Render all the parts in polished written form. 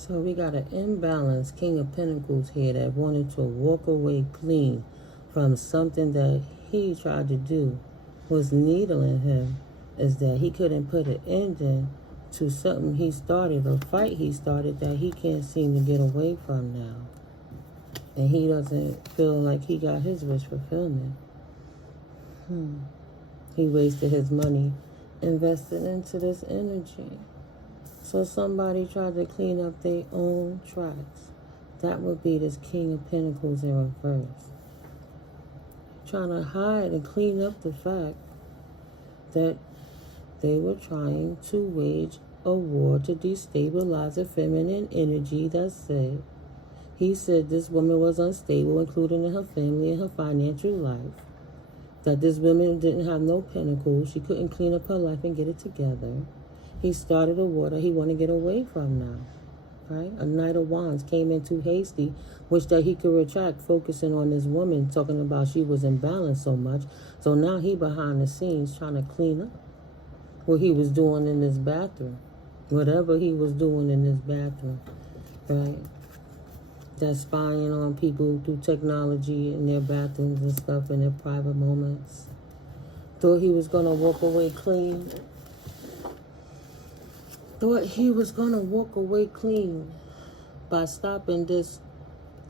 So we got an imbalanced King of Pentacles here that wanted to walk away clean from something that he tried to do, was needling him, is that he couldn't put an ending to something he started, a fight he started that he can't seem to get away from now. And he doesn't feel like he got his wish fulfillment. He wasted his money invested into this energy. So somebody tried to clean up their own tracks. That would be this King of Pentacles in reverse. Trying to hide and clean up the fact that they were trying to wage a war to destabilize the feminine energy that said, he said this woman was unstable, including in her family and her financial life. That this woman didn't have no pentacles. She couldn't clean up her life and get it together. He started a war that he wanted to get away from now, right? A Knight of Wands came in too hasty, which that he could retract, focusing on this woman, talking about she was imbalanced so much. So now he behind the scenes trying to clean up what he was doing in this bathroom, whatever he was doing in this bathroom, right? That's spying on people through technology in their bathrooms and stuff in their private moments. Thought he was going to walk away clean. Thought he was going to walk away clean by stopping this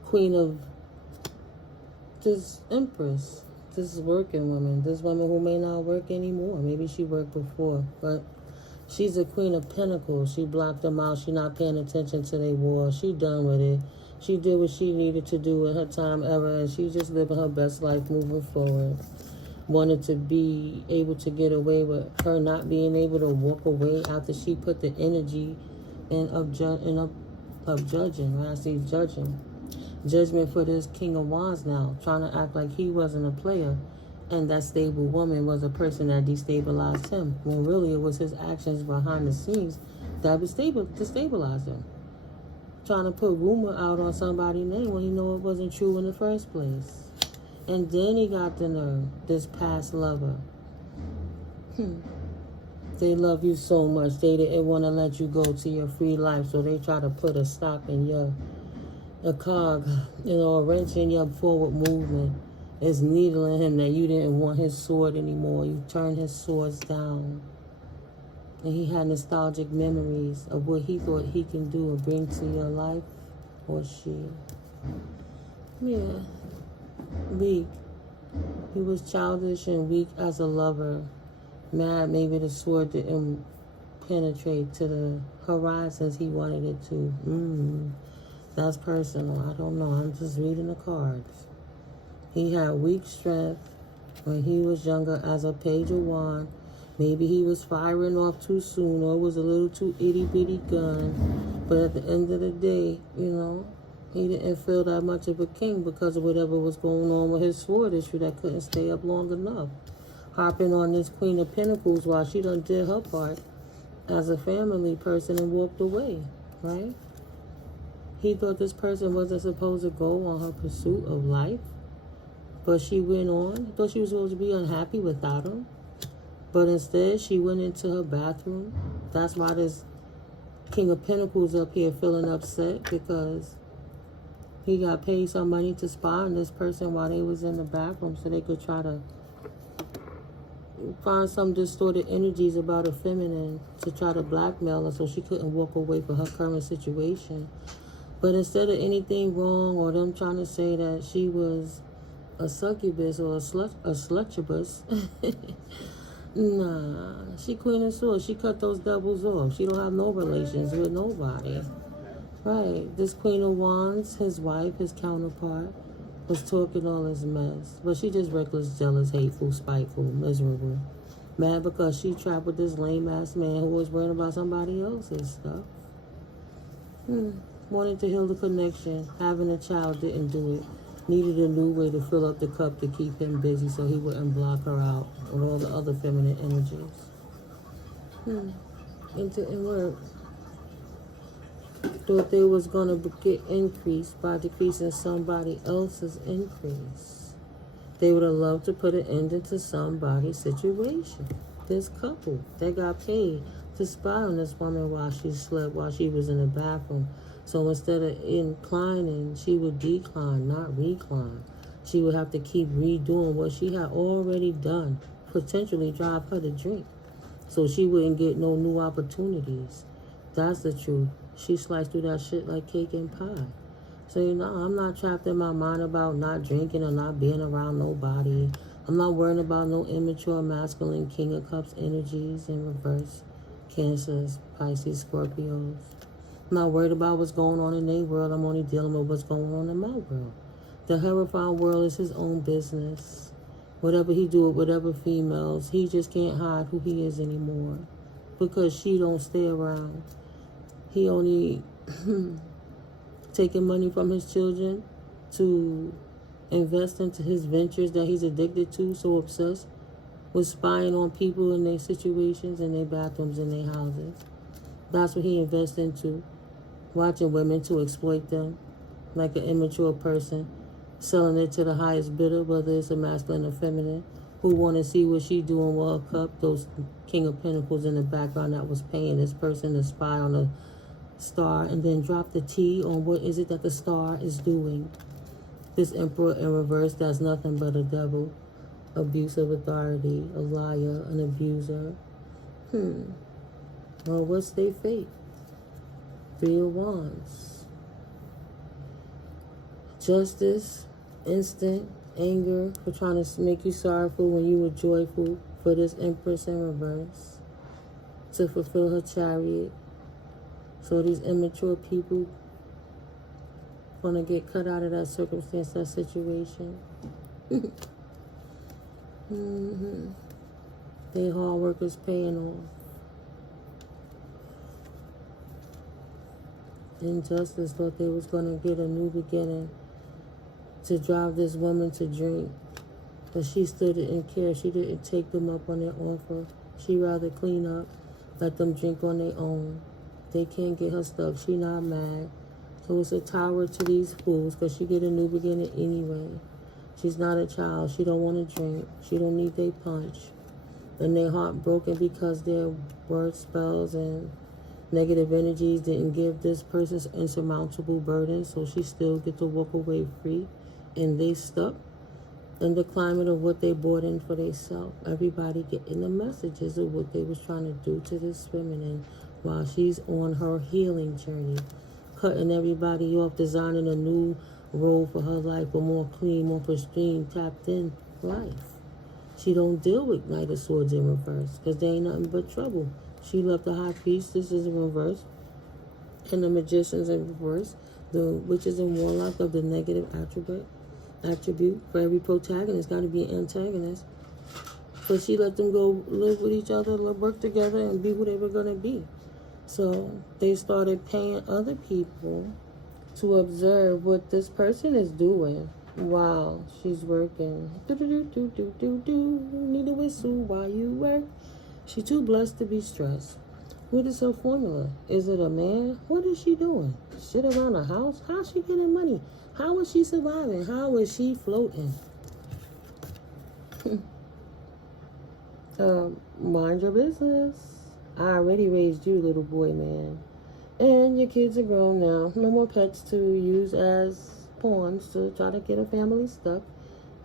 queen of, this empress, this working woman, this woman who may not work anymore. Maybe she worked before, but she's a Queen of Pentacles. She blocked them out. She not paying attention to their war. She done with it. She did what she needed to do in her time ever, and she's just living her best life moving forward. Wanted to be able to get away with her not being able to walk away after she put the energy of judging. When I say judging, judgment for this King of Wands now, trying to act like he wasn't a player, and that stable woman was a person that destabilized him, when really it was his actions behind the scenes that destabilized him. Trying to put rumor out on somebody's name when he knew it wasn't true in the first place. And then he got the nerve, this past lover. They love you so much, they didn't want to let you go to your free life, so they try to put a stop in a cog, a wrench in your forward movement. It's needling him that you didn't want his sword anymore. You turned his swords down. And he had nostalgic memories of what he thought he can do or bring to your life, or she. Yeah. Weak. He was childish and weak as a lover. Mad maybe the sword didn't penetrate to the horizons he wanted it to. That's personal. I don't know. I'm just reading the cards. He had weak strength when he was younger as a Page of Wands. Maybe he was firing off too soon, or it was a little too itty-bitty gun. But at the end of the day, he didn't feel that much of a king because of whatever was going on with his sword issue that couldn't stay up long enough. Hopping on this Queen of Pentacles while she done did her part as a family person and walked away, right? He thought this person wasn't supposed to go on her pursuit of life, but she went on. He thought she was supposed to be unhappy without him. But instead, she went into her bathroom. That's why this King of Pentacles up here feeling upset, because he got paid some money to spy on this person while they was in the bathroom so they could try to find some distorted energies about a feminine to try to blackmail her so she couldn't walk away from her current situation. But instead of anything wrong or them trying to say that she was a succubus or a slutubus, nah, she Queen of Swords. She cut those doubles off. She don't have no relations with nobody. Right. This Queen of Wands, his wife, his counterpart, was talking all his mess. But she just reckless, jealous, hateful, spiteful, miserable. Mad because she trapped with this lame-ass man who was worrying about somebody else's stuff. Wanted to heal the connection. Having a child didn't do it. Needed a new way to fill up the cup to keep him busy so he wouldn't block her out with all the other feminine energies. It didn't work. Thought they was going to get increased by decreasing somebody else's increase. They would have loved to put an end into somebody's situation. This couple, they got paid to spy on this woman while she slept, while she was in the bathroom, So instead of inclining, she would decline, not recline. She would have to keep redoing what she had already done, potentially drive her to drink. So she wouldn't get no new opportunities. That's the truth. She sliced through that shit like cake and pie. So, I'm not trapped in my mind about not drinking or not being around nobody. I'm not worrying about no immature masculine King of Cups energies in reverse. Cancers, Pisces, Scorpios. I'm not worried about what's going on in their world. I'm only dealing with what's going on in my world. The Hierophant world is his own business. Whatever he do with whatever females, he just can't hide who he is anymore. Because she don't stay around. He only taking money from his children to invest into his ventures that he's addicted to, so obsessed with spying on people in their situations, in their bathrooms, in their houses. That's what he invests into. Watching women to exploit them like an immature person, selling it to the highest bidder, whether it's a masculine or feminine, who want to see what she doing with her cup, those King of Pentacles in the background that was paying this person to spy on a star, and then drop the T on what is it that the star is doing. This Emperor in reverse, that's nothing but a devil, abuse of authority, a liar, an abuser. Well, what's their fate? 3 of Wands. Justice, instant anger for trying to make you sorrowful when you were joyful for this Empress in reverse to fulfill her chariot. So these immature people want to get cut out of that circumstance, that situation. Their hard work is paying off. Injustice thought they was going to get a new beginning to drive this woman to drink. But she still didn't care. She didn't take them up on their offer. She rather clean up, let them drink on their own. They can't get her stuck. She not mad. So it's a tower to these fools because she get a new beginning anyway. She's not a child. She don't want to drink. She don't need their punch. And their heart broken because their word spells and negative energies didn't give this person's insurmountable burden, so she still get to walk away free. And they stuck in the climate of what they brought in for themselves. Everybody getting the messages of what they was trying to do to this feminine while she's on her healing journey, cutting everybody off, designing a new role for her life, a more clean, more pristine, tapped in life. She don't deal with Knight of Swords in reverse because they ain't nothing but trouble. She left the High Priestess in reverse and the Magicians in reverse, the Witches and Warlock of the negative attribute. For every protagonist got to be an antagonist. But she let them go live with each other, work together, and be who they were going to be. So they started paying other people to observe what this person is doing while she's working. Need a whistle while you work. She's too blessed to be stressed. What is her formula? Is it a man? What is she doing? Shit around the house? How's she getting money? How is she surviving? How is she floating? Mind your business. I already raised you, little boy, man. And your kids are grown now. No more pets to use as pawns to try to get her family stuck.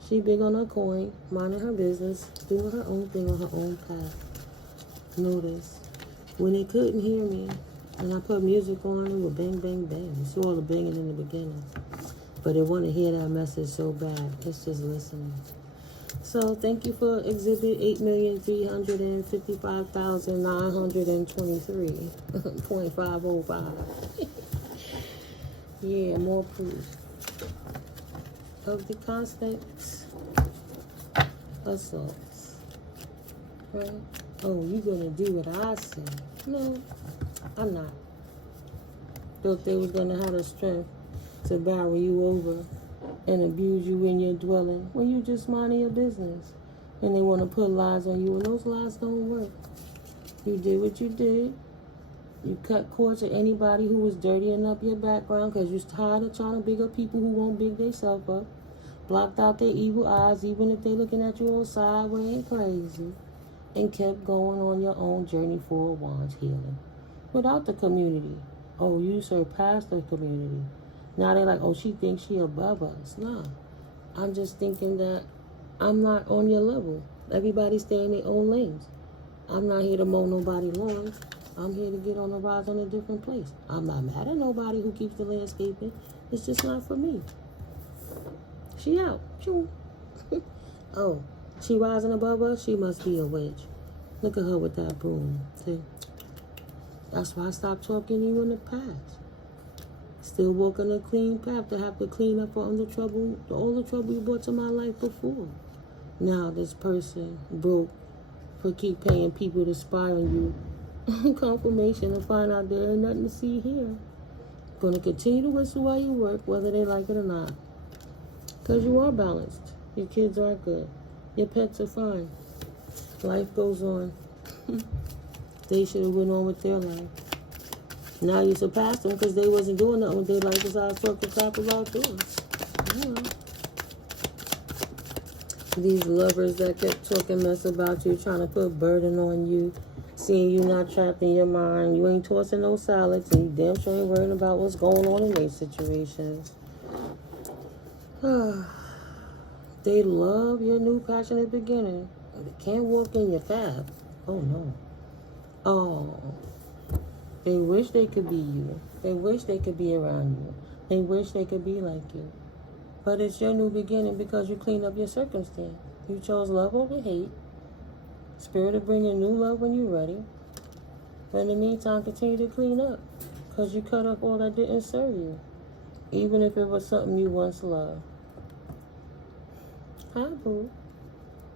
She big on her coin, minding her business, doing her own thing on her own path. Notice, when they couldn't hear me, and I put music on, it would bang, bang, bang. You saw all the banging in the beginning. But they want to hear that message so bad. It's just listening. So thank you for exhibit 8,355,923.505. Yeah, more proof of the constant assaults. Right? Oh, you're gonna do what I say. No, I'm not. Thought they was gonna have the strength to barrel you over and abuse you in your dwelling when you just minding your business. And they want to put lies on you, and those lies don't work. You did what you did. You cut cords to anybody who was dirtying up your background because you're tired of trying to big up people who won't big themselves up. Blocked out their evil eyes, even if they looking at you all sideways and crazy. And kept going on your own journey for a Wands healing. Without the community. Oh, you surpassed the community. Now they're like, oh, she thinks she above us. No. I'm just thinking that I'm not on your level. Everybody stay in their own lanes. I'm not here to mow nobody lawn. I'm here to get on the rise on a different place. I'm not mad at nobody who keeps the landscaping. It's just not for me. She out. Oh, she rising above us? She must be a witch. Look at her with that broom. See? That's why I stopped talking to you in the past. Still walking a clean path to have to clean up all the trouble you brought to my life before. Now this person broke for keep paying people to spy on you. Confirmation to find out there ain't nothing to see here. Gonna continue to whistle while you work, whether they like it or not. Because you are balanced. Your kids are good. Your pets are fine. Life goes on. They should have went on with their life. Now you surpassed them because they wasn't doing nothing with their life besides talking crap about yours. Yeah. These lovers that kept talking mess about you, trying to put burden on you, seeing you not trapped in your mind. You ain't tossing no salads, and you damn sure ain't worrying about what's going on in their situations. They love your new passionate beginning. They can't walk in your path. Oh, no. Oh. They wish they could be you. They wish they could be around you. They wish they could be like you. But it's your new beginning because you cleaned up your circumstance. You chose love over hate. Spirit will bring in new love when you're ready. But in the meantime, continue to clean up because you cut up all that didn't serve you, even if it was something you once loved. Hi, boo.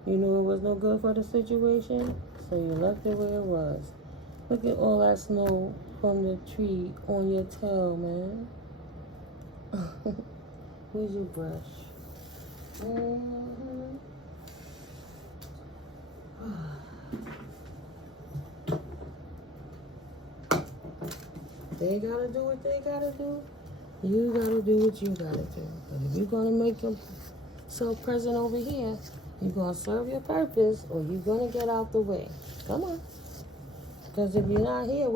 You knew it was no good for the situation, so you left it where it was. Look at all that snow from the tree on your tail, man. Where's your brush? They gotta do what they gotta do. You gotta do what you gotta do. But if you're gonna make yourself present over here, you're gonna serve your purpose, or you're gonna get out the way. Come on. Because if you're not here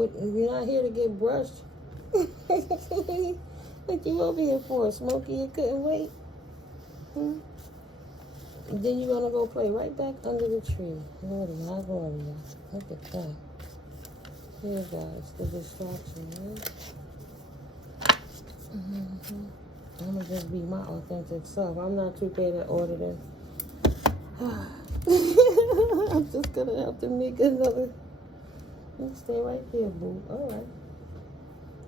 to get brushed, what you over here for? Smokey, you couldn't wait? And then you're going to go play right back under the tree. Lordy, how glorious. Look at that. Here, guys, the distraction, right? I'm going to just be my authentic self. I'm not too great at auditing. I'm just going to have to make another... Stay right there, boo. All right.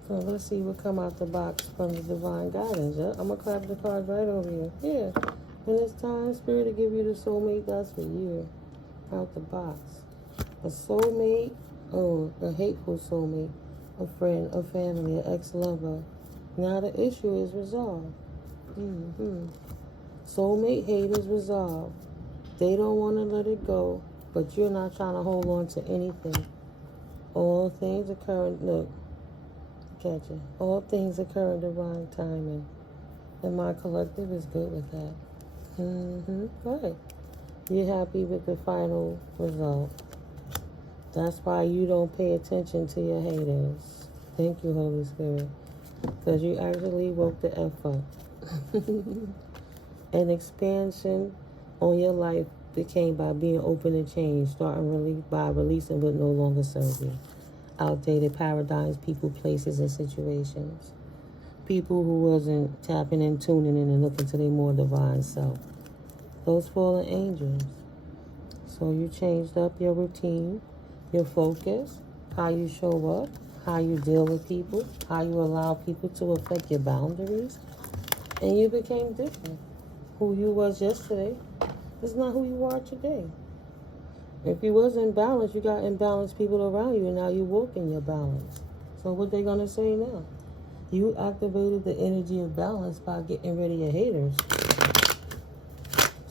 So let's see what come out the box from the divine guidance. Yeah? I'm going to clap the card right over here. Yeah. When it's time, Spirit to give you the soulmate that's for you. Out the box. A soulmate, a hateful soulmate, a friend, a family, an ex-lover. Now the issue is resolved. Soulmate hate is resolved. They don't want to let it go, but you're not trying to hold on to anything. All things occur in, look, catch it. All things occur in divine timing. And my collective is good with that. Right. You're happy with the final result. That's why you don't pay attention to your haters. Thank you, Holy Spirit. Because you actually woke the F up. An expansion on your life became by being open to change, starting by releasing what no longer serves you. Outdated paradigms, people, places, and situations. People who wasn't tapping and tuning in and looking to their more divine self. Those fallen angels. So you changed up your routine, your focus, how you show up, how you deal with people, how you allow people to affect your boundaries, and you became different. Who you was yesterday is not who you are today. If you was in balance, you got imbalanced people around you, and now you walk in your balance. So what they gonna say now? You activated the energy of balance by getting rid of your haters.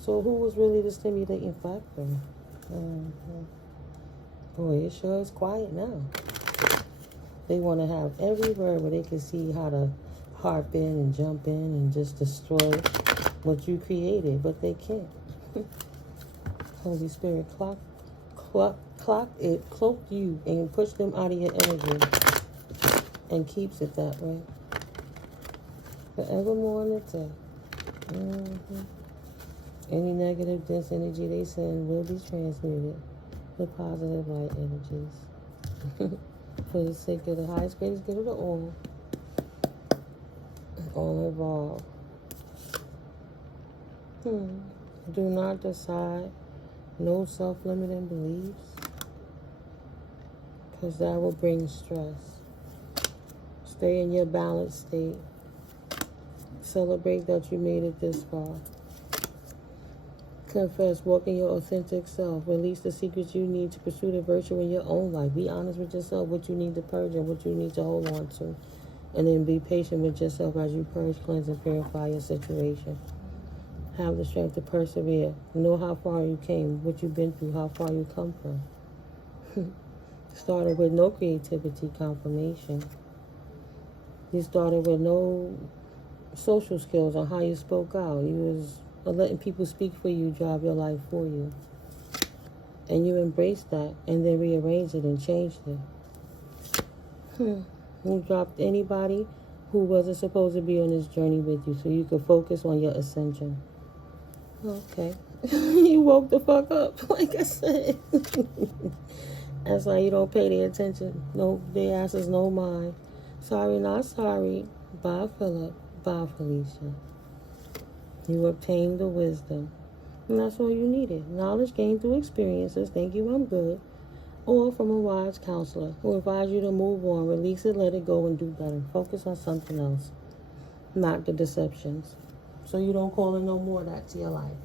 So who was really the stimulating factor? Boy, it sure is quiet now. They want to have every word where they can see how to harp in and jump in and just destroy what you created, but they can't. Holy Spirit, clocked you and pushed them out of your energy. and keeps it that way. Forevermore in the day. Any negative, dense energy they send will be transmuted with positive light energies. For the sake of the highest, greatest good of the all involved. Do not decide no self-limiting beliefs, because that will bring stress. Stay in your balanced state. Celebrate that you made it this far. Confess, walk in your authentic self. Release the secrets you need to pursue the virtue in your own life. Be honest with yourself, what you need to purge and what you need to hold on to. And then be patient with yourself as you purge, cleanse, and purify your situation. Have the strength to persevere. Know how far you came, what you've been through, how far you come from. Started with no creativity confirmation. You started with no social skills on how you spoke out. You was letting people speak for you, drive your life for you. And you embraced that and then rearranged it and changed it. You dropped anybody who wasn't supposed to be on this journey with you so you could focus on your ascension. Okay. You woke the fuck up, like I said. That's why you don't pay their attention. No, their asses no mind. Sorry, not sorry. Bye, Philip. Bye, Felicia. You obtained the wisdom. And that's all you needed. Knowledge gained through experiences. Thank you, I'm good. Or from a wise counselor who advised you to move on, release it, let it go, and do better. Focus on something else. Not the deceptions. So you don't call in no more of that to your life.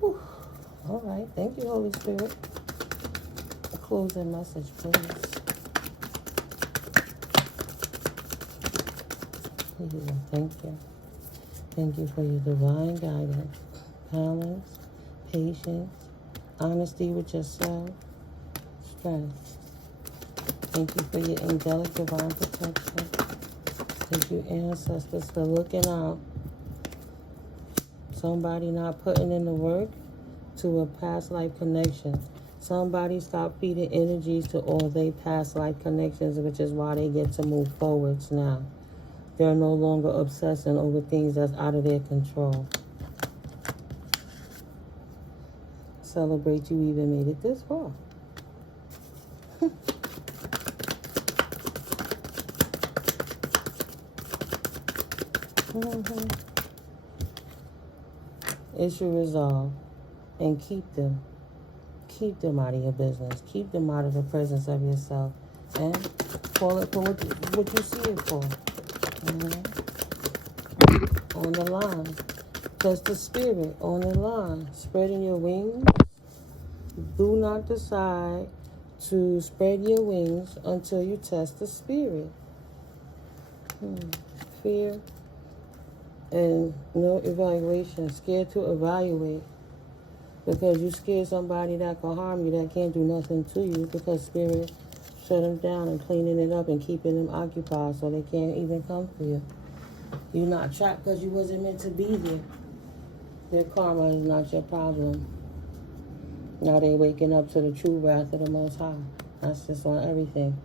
Whew. All right. Thank you, Holy Spirit. A closing message, please. Thank you. Thank you for your divine guidance, balance, patience, honesty with yourself, strength. Thank you for your angelic divine protection. Thank you, ancestors, for looking out. Somebody not putting in the work to a past life connection. Somebody stop feeding energies to all their past life connections, which is why they get to move forwards now. They're no longer obsessing over things that's out of their control. Celebrate you even made it this far. Issue resolve and keep them. Keep them out of your business. Keep them out of the presence of yourself. And call it for what you see it for. On the line. Just the spirit on the line. Spreading your wings. Do not decide to spread your wings until you test the spirit. Fear and no evaluation. Scared to evaluate. Because you scared somebody that can harm you, that can't do nothing to you, because spirit shut them down and cleaning it up and keeping them occupied so they can't even come for you. You're not trapped because you wasn't meant to be there. Their karma is not your problem. Now they waking up to the true wrath of the Most High. That's just on everything.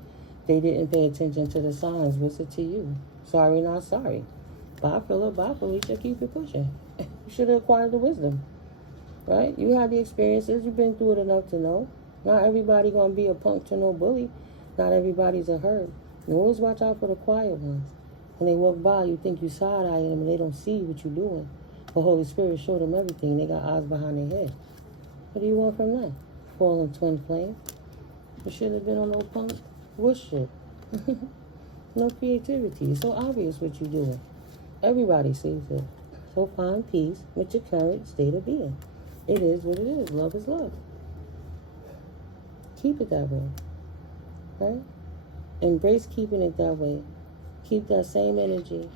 They didn't pay attention to the signs. What's it to you? Sorry, not sorry. Bye, Philip. Bye, Felicia. Keep it pushing. You should have acquired the wisdom. Right? You had the experiences. You've been through it enough to know. Not everybody going to be a punk to no bully. Not everybody's a herd. You always watch out for the quiet ones. When they walk by, you think you side-eyeing them and they don't see what you're doing. The Holy Spirit showed them everything. They got eyes behind their head. What do you want from that? Fallen twin flame. You should have been on no punk bush shit. No creativity. It's so obvious what you're doing. Everybody sees it. So find peace with your current state of being. It is what it is. Love is love. Keep it that way. Right? Embrace keeping it that way. Keep that same energy.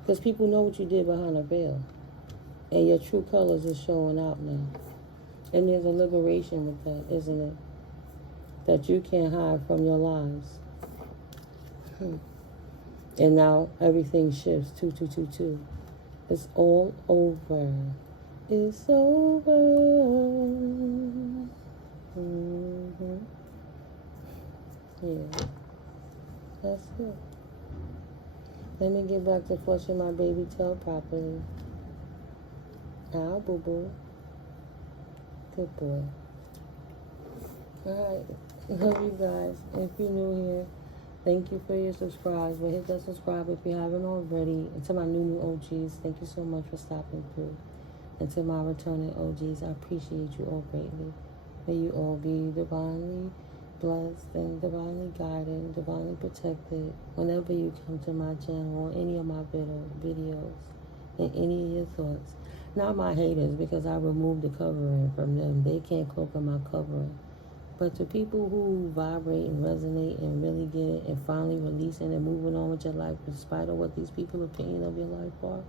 Because people know what you did behind a veil. And your true colors is showing out now. And there's a liberation with that, isn't it? That you can't hide from your lives. And now everything shifts. 2222. It's all over. It's over. Yeah. That's it. Let me get back to flushing my baby tail properly. Ow, boo-boo. Good boy. Alright. Love you guys. If you're new here, thank you for your subscribes. But hit that subscribe if you haven't already. And to my new OGs, thank you so much for stopping through. And to my returning OGs, I appreciate you all greatly. May you all be divinely blessed and divinely guided, divinely protected whenever you come to my channel or any of my videos and any of your thoughts. Not my haters, because I removed the covering from them. They can't cloak in my covering. But to people who vibrate and resonate and really get it and finally releasing and moving on with your life in spite of what these people's opinion of your life are,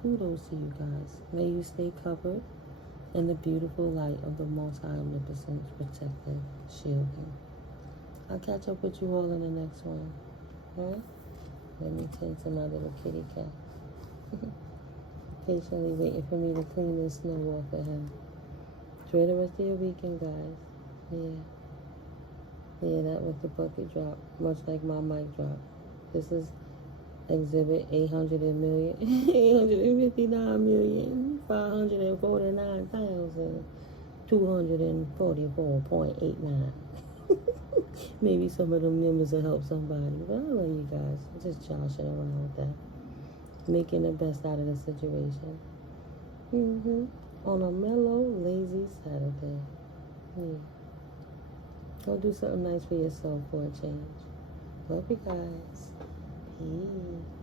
kudos to you guys. May you stay covered in the beautiful light of the Most High Omnipotence, protecting, shielding. I'll catch up with you all in the next one. Alright? Let me tend to my little kitty cat. Patiently waiting for me to clean this snow off of him. Enjoy the rest of your weekend, guys. Yeah, that was the bucket drop, much like my mic drop. This is exhibit 859,549,244.89. Maybe some of them numbers will help somebody. But I love you guys. I'm just joshing around with that. Making the best out of the situation. On a mellow, lazy Saturday. Yeah. Go do something nice for yourself for a change. Love you guys. Peace.